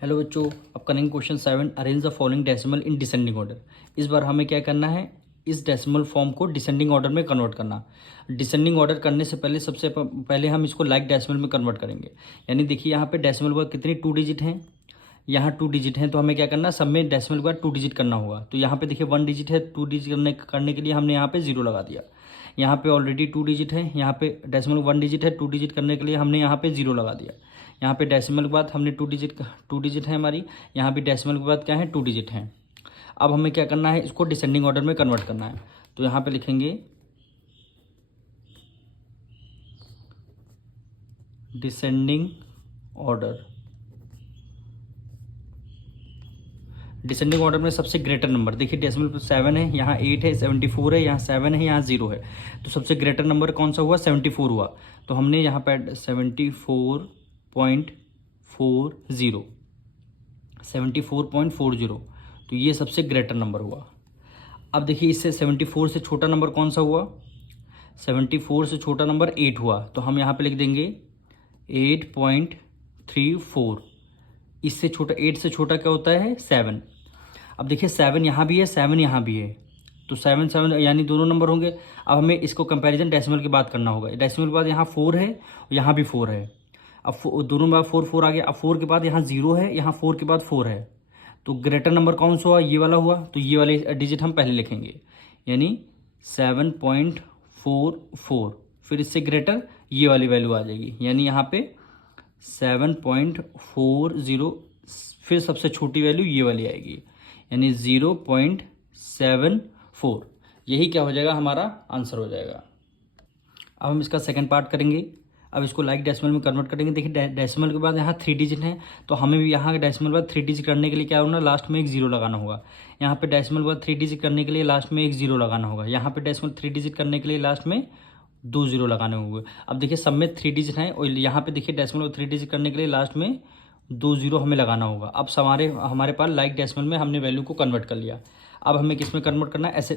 Hello बच्चों, upcoming question 7, arrange the following decimal in descending order. इस बार हमें क्या करना है, इस डेसिमल फॉर्म को डिसेंडिंग ऑर्डर में कन्वर्ट करना। डिसेंडिंग ऑर्डर करने से पहले सबसे पहले हम इसको लाइक डेसिमल में कन्वर्ट करेंगे। यानी देखिए यहाँ पे डेसिमल वर्ड कितनी 2 डिजिट हैं, यहाँ 2 डिजिट हैं, तो हमें क्या करना, सब में डेसिमल के बाद 2 डिजिट करना होगा। तो यहाँ पे देखिए 1 डिजिट है, 2 डिजिट करने के लिए हमने यहाँ पे 0 लगा दिया। यहाँ पे ऑलरेडी 2 डिजिट है, यहाँ पे डेसिमल 1 डिजिट है, 2 डिजिट करने के लिए हमने यहाँ पे 0 लगा दिया। यहाँ पे डेसिमल के बाद हमने 2 डिजिट है हमारी, यहाँ भी डेसिमल के बाद क्या है 2 डिजिट हैं। अब हमें क्या करना है, इसको डिसेंडिंग ऑर्डर में कन्वर्ट करना है। तो यहाँ पे लिखेंगे डिसेंडिंग ऑर्डर। डिसेंडिंग ऑर्डर में सबसे ग्रेटर नंबर देखिए, डेसिमल पर 7 है, यहाँ 8 है, 74 है, यहाँ 7 है, यहाँ 0 है। तो सबसे ग्रेटर नंबर कौन सा हुआ, 74 हुआ। तो हमने यहाँ पर 74.40 तो ये सबसे ग्रेटर नंबर हुआ। अब देखिए इससे 74 से छोटा नंबर कौन सा हुआ, 74 से छोटा नंबर 8 हुआ। तो हम यहाँ पे लिख देंगे 8.34। इससे छोटा, 8 से छोटा क्या होता है, 7। अब देखिए 7 यहाँ भी है, 7 यहाँ भी है, तो 7 7 यानी दोनों नंबर होंगे। अब हमें इसको कंपैरिजन डेसिमल की बात करना होगा। डेसिमल के बाद यहाँ 4 है, यहाँ भी 4 है। अब दोनों में 4 4 आ गया। अब 4 के बाद यहाँ 0 है, यहाँ 4 के बाद 4 है। तो ग्रेटर नंबर कौन सा हुआ, ये वाला हुआ। तो ये वाले डिजिट हम पहले लिखेंगे, यानी 7.44। फिर इससे ग्रेटर ये वाली वैल्यू आ जाएगी, यानी यहाँ पे 7.40। फिर सबसे छोटी वैल्यू ये वाली आएगी, यानी 0.74। यही क्या हो जाएगा, हमारा आंसर हो जाएगा। अब हम इसका सेकंड पार्ट करेंगे। अब इसको लाइक डेसिमल में कन्वर्ट करेंगे। देखिए डेसिमल के बाद यहाँ 3 डिजिट हैं, तो हमें भी यहाँ डेसिमल बाद 3 डिजिट करने के लिए क्या होना, लास्ट में एक 0 लगाना होगा। यहाँ पे डेसिमल बाद 3 डिजिट करने के लिए लास्ट में एक 0 लगाना होगा। यहाँ पे डेसिमल 3 डिजिट करने के लिए लास्ट में 2 0 लगाने होंगे। अब देखिए सब में 3 डिजिट हैं, और यहाँ पे देखिए डेसिमल को 3 डिजिट करने के लिए लास्ट में 2 0 हमें लगाना होगा। अब हमारे पास लाइक डेसिमल में हमने वैल्यू को कन्वर्ट कर लिया। अब हमें किस में कन्वर्ट करना है, ऐसे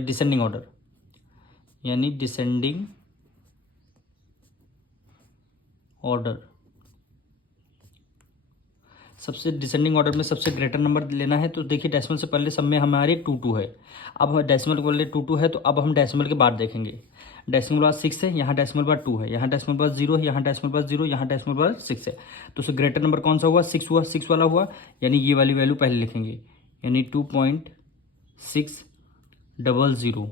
डिसेंडिंग ऑर्डर, यानी डिसेंडिंग ऑर्डर। सबसे डिसेंडिंग ऑर्डर में सबसे ग्रेटर नंबर लेना है। तो देखिए डेसिमल से पहले सब में हमारे 2 2 है। अब डेसिमल के पहले 2 2 है, तो अब हम डेसिमल के बाद देखेंगे। डेसिमल बाद 6 है, यहाँ डेसिमल बाद 2 है, यहाँ डेसिमल बाद 0 है, यहाँ डेसिमल बाद 0, यहाँ डेसिमल बाद 6 है। तो उससे ग्रेटर नंबर कौन सा हुआ, 6 हुआ, 6 वाला हुआ, यानी ये वाली वैल्यू पहले लिखेंगे, यानी 2.600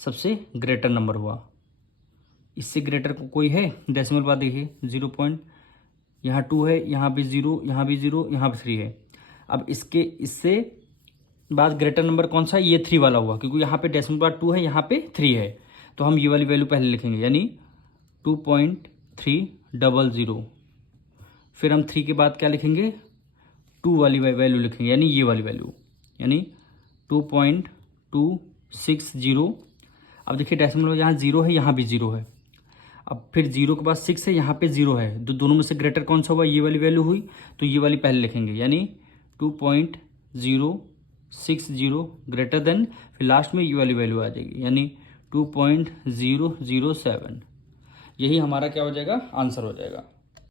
सबसे ग्रेटर नंबर हुआ। इससे ग्रेटर कोई है, डेसिमल बाद देखिए 0. यहाँ 2 है, यहाँ भी 0, यहाँ भी 0, यहाँ भी 3 है। अब इससे बाद ग्रेटर नंबर कौन सा, ये 3 वाला हुआ, क्योंकि यहाँ पे डेसिमल बाद 2 है, यहाँ पे 3 है। तो हम ये वाली वैल्यू पहले लिखेंगे, यानी 2.300। फिर हम 3 के बाद क्या लिखेंगे, 2 वाली वैल्यू लिखेंगे, यानी ये वाली वैल्यू, यानी 2.260। अब देखिए डेसिमल यहाँ 0 है, यहाँ भी 0 है। अब फिर 0 के बाद 6 है, यहाँ पे 0 है, तो दोनों में से ग्रेटर कौन सा हुआ, ये वाली वैल्यू हुई। तो ये वाली पहले लिखेंगे, यानी 2.060 ग्रेटर देन, फिर लास्ट में ये वाली वैल्यू आ जाएगी, यानी 2.007। यही हमारा क्या हो जाएगा, आंसर हो जाएगा।